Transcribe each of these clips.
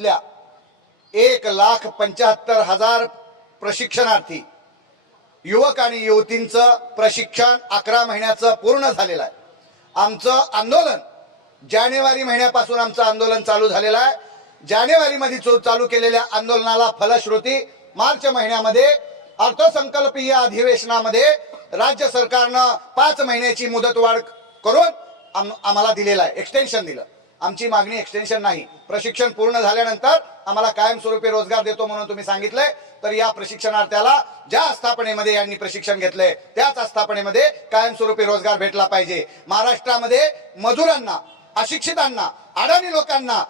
जिल्ह्यातल्या एक लाख पंच्याहत्तर हजार प्रशिक्षणार्थी. युवक आणि युवतींचं प्रशिक्षण अकरा महिन्याचं पूर्ण झालेलं आहे. आमचं आंदोलन जानेवारी महिन्यापासून आमचं आंदोलन चालू झालेलं आहे. जानेवारीमध्ये चो- चालू केलेल्या आंदोलनाला फलश्रुती मार्च महिन्यामध्ये अर्थसंकल्पीय अधिवेशनामध्ये राज्य सरकारनं पाच महिन्याची मुदतवाढ करून आम- आम्हाला दिलेला आहे. एक्सटेन्शन दिलं. आमची मागणी एक्सटेन्शन नाही. प्रशिक्षण पूर्ण झाल्यानंतर आम्हाला कायमस्वरूपी रोजगार देतो म्हणून तुम्ही सांगितलंय. तर या प्रशिक्षणार्थ्याला ज्या आस्थापनेमध्ये यांनी प्रशिक्षण घेतलंय त्याच आस्थापनेमध्ये कायमस्वरूपी रोजगार भेटला पाहिजे. महाराष्ट्रामध्ये मजुरांना अशिक्षितांना अडाणी लोकांना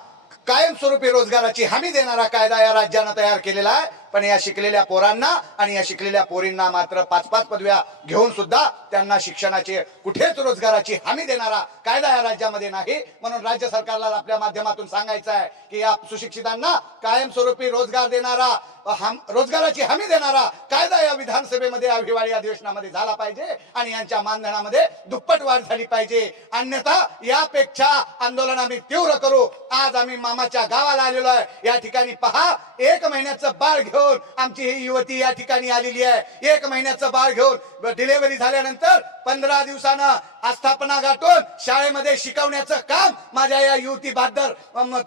कायमस्वरूपी रोजगाराची हमी देणारा कायदा या राज्यानं तयार केलेला आहे. पण या शिकलेल्या पोरांना आणि या शिकलेल्या पोरींना मात्र पाच पाच पदव्या घेऊन सुद्धा त्यांना शिक्षणाची कुठेच रोजगाराची हमी देणारा कायदा या राज्यामध्ये नाही. म्हणून राज्य सरकारला आपल्या माध्यमातून सांगायचं आहे की या सुशिक्षितांना कायमस्वरूपी रोजगार देणारा रोजगाराची हमी देणारा कायदा या विधानसभेमध्ये या हिवाळी अधिवेशनामध्ये झाला पाहिजे आणि यांच्या मानधनामध्ये दुप्पट वाढ झाली पाहिजे. अन्यथा यापेक्षा आंदोलन आम्ही तीव्र करू. आज आम्ही मामाच्या गावाला आलेलो आहे. या ठिकाणी पहा एक महिन्याचं बाळ घेऊन आमची ही युवती या ठिकाणी आलेली आहे. एक महिन्याचं बाळ घेऊन डिलेव्हरी झाल्यानंतर पंधरा दिवसानं आस्थापना गाठून शाळेमध्ये शिकवण्याचं काम माझ्या या युवती बहादर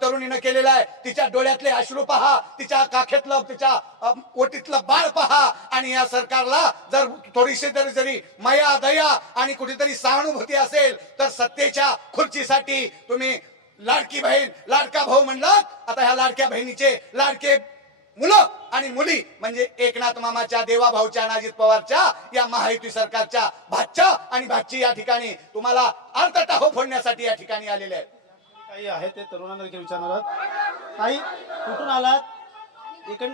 तरुणीनं केलेलं आहे. तिच्या डोळ्यातले अश्रू पहा तिच्या काखेतलं तिच्या ओटीतलं बाळ पहा आणि या सरकारला जर थोडीशी तरी जरी मया दया आणि कुठेतरी सहानुभूती असेल तर सत्तेच्या खुर्चीसाठी तुम्ही लाडकी बहीण लाडका भाऊ म्हणलात. आता ह्या लाडक्या बहिणीचे लाडके मुलं आणि मुली म्हणजे एकनाथ मामाच्या देवा भाऊच्या आणि अजित पवारच्या या महायुती सरकारच्या भाच्या आणि भाची या ठिकाणी तुम्हाला अर्थ टाहो फोडण्यासाठी या ठिकाणी आलेले आहेत. काही आहे ते तरुणांना देखील विचारणार आहात. काही कुठून आलात? इकडं